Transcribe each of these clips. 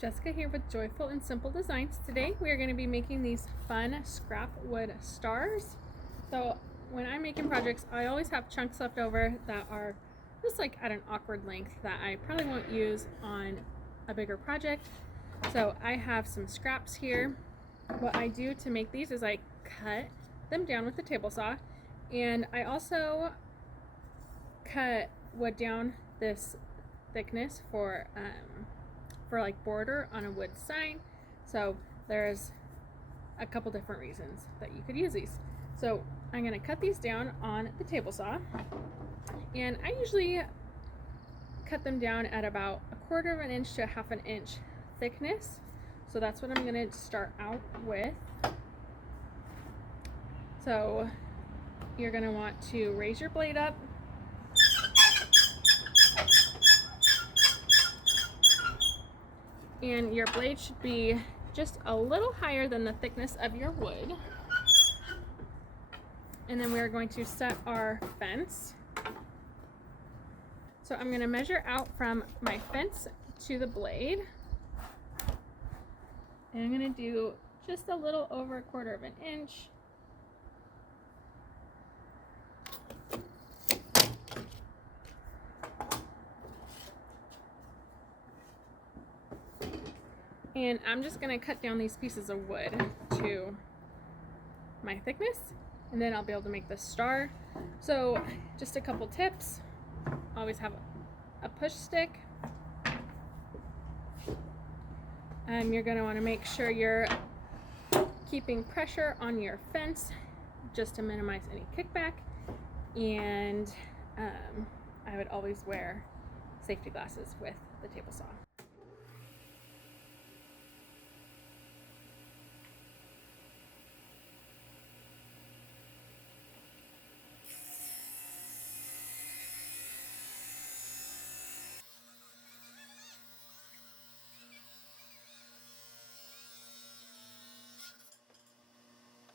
Jessica here with Joyful and Simple Designs. Today we are going to be making these fun scrap wood stars. So when I'm making projects, I always have chunks left over that are just like at an awkward length that I probably won't use on a bigger project. So I have some scraps here. What I do to make these is I cut them down with the table saw, and I also cut wood down this thickness for like border on a wood sign. So there's a couple different reasons that you could use these. So I'm going to cut these down on the table saw, and I usually cut them down at about 1/4 of an inch to 1/2 an inch thickness. So that's what I'm going to start out with. So you're going to want to raise your blade up, and your blade should be just a little higher than the thickness of your wood. And then we're going to set our fence. So I'm going to measure out from my fence to the blade, and I'm going to do just a little over 1/4 of an inch. And I'm just going to cut down these pieces of wood to my thickness, and then I'll be able to make this star. So just a couple tips. Always have a push stick. You're going to want to make sure you're keeping pressure on your fence just to minimize any kickback. And I would always wear safety glasses with the table saw.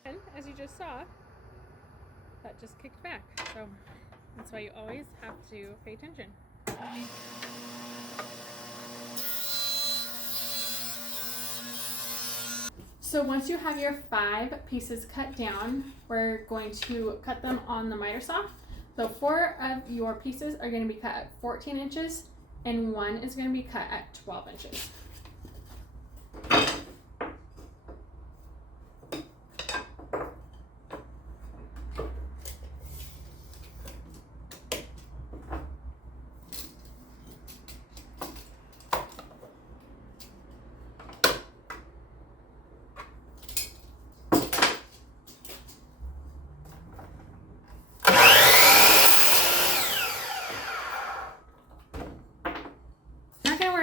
And as you just saw, that just kicked back. So that's why you always have to pay attention. So once you have your 5 pieces cut down, we're going to cut them on the miter saw. So 4 of your pieces are going to be cut at 14 inches, and 1 is going to be cut at 12 inches.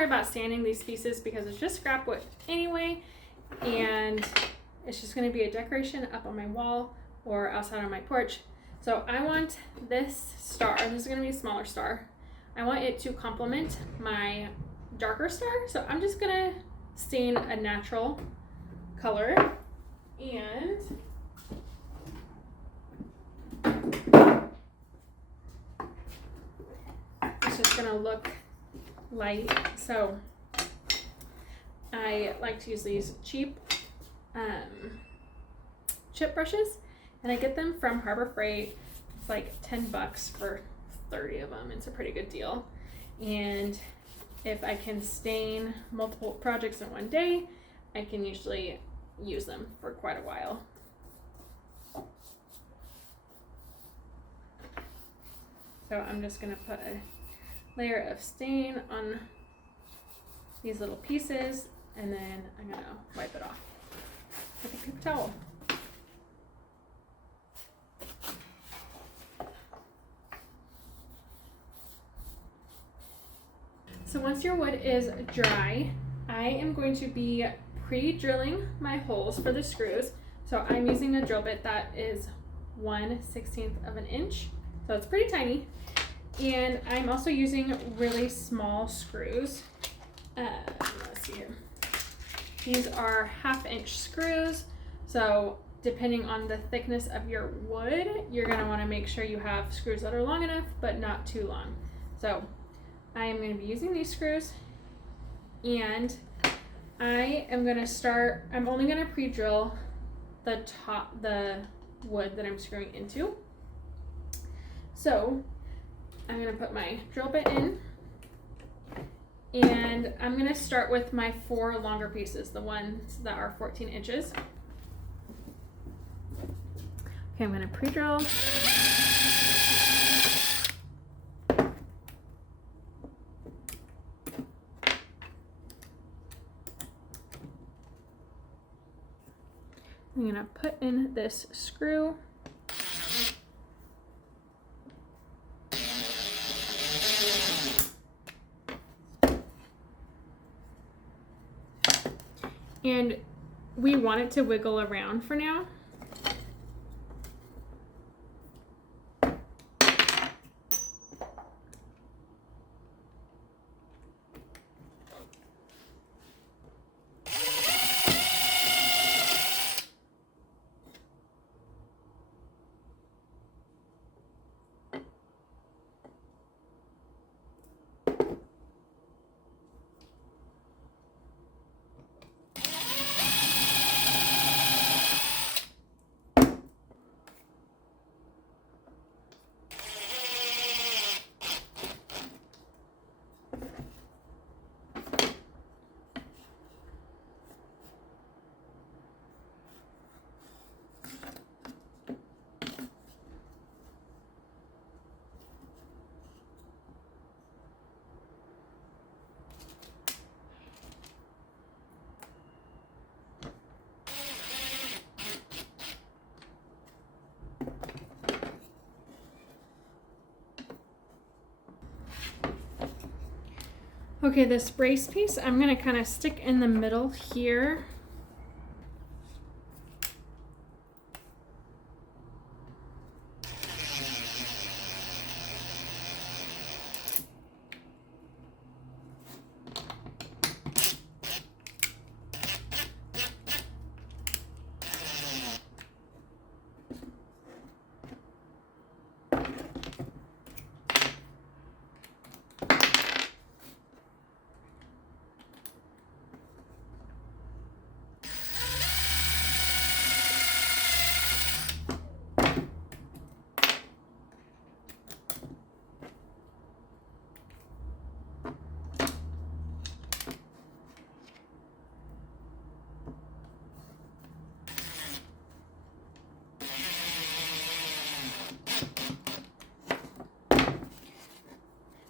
About sanding these pieces because it's just scrap wood anyway, and it's just going to be a decoration up on my wall or outside on my porch. So I want this star, this is going to be a smaller star, I want it to complement my darker star. So I'm just going to stain a natural color, and it's just going to look light. So I like to use these cheap chip brushes, and I get them from Harbor Freight. It's like $10 for 30 of them. It's a pretty good deal, and if I can stain multiple projects in one day, I can usually use them for quite a while. So I'm just going to put a layer of stain on these little pieces, and then I'm going to wipe it off with a paper towel. So once your wood is dry, I am going to be pre-drilling my holes for the screws. So I'm using a drill bit that is 1/16 of an inch, so it's pretty tiny. And I'm also using really small screws. Let's see here. These are 1/2 inch screws. So depending on the thickness of your wood, you're going to want to make sure you have screws that are long enough but not too long. So I am going to be using these screws, and I am gonna start, I'm only gonna pre-drill the wood that I'm screwing into. So I'm gonna put my drill bit in, and I'm gonna start with my 4 longer pieces, the ones that are 14 inches. Okay, I'm gonna pre-drill. I'm gonna put in this screw. And we want it to wiggle around for now. Okay, this brace piece, I'm gonna kind of stick in the middle here.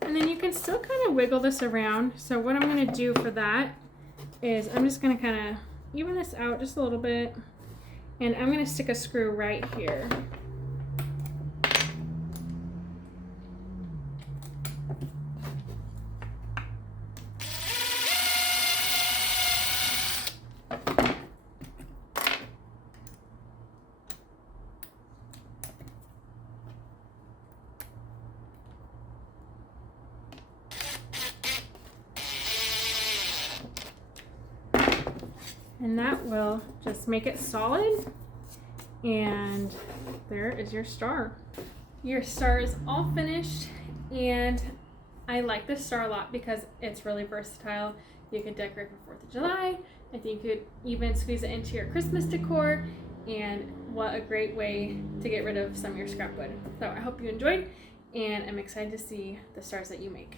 And then you can still kind of wiggle this around. So what I'm going to do for that is I'm just going to kind of even this out just a little bit. And I'm going to stick a screw right here. And that will just make it solid. And there is your star. Your star is all finished, and I like this star a lot because it's really versatile. You could decorate for 4th of July. I think you could even squeeze it into your Christmas decor, and what a great way to get rid of some of your scrap wood. So I hope you enjoyed, and I'm excited to see the stars that you make.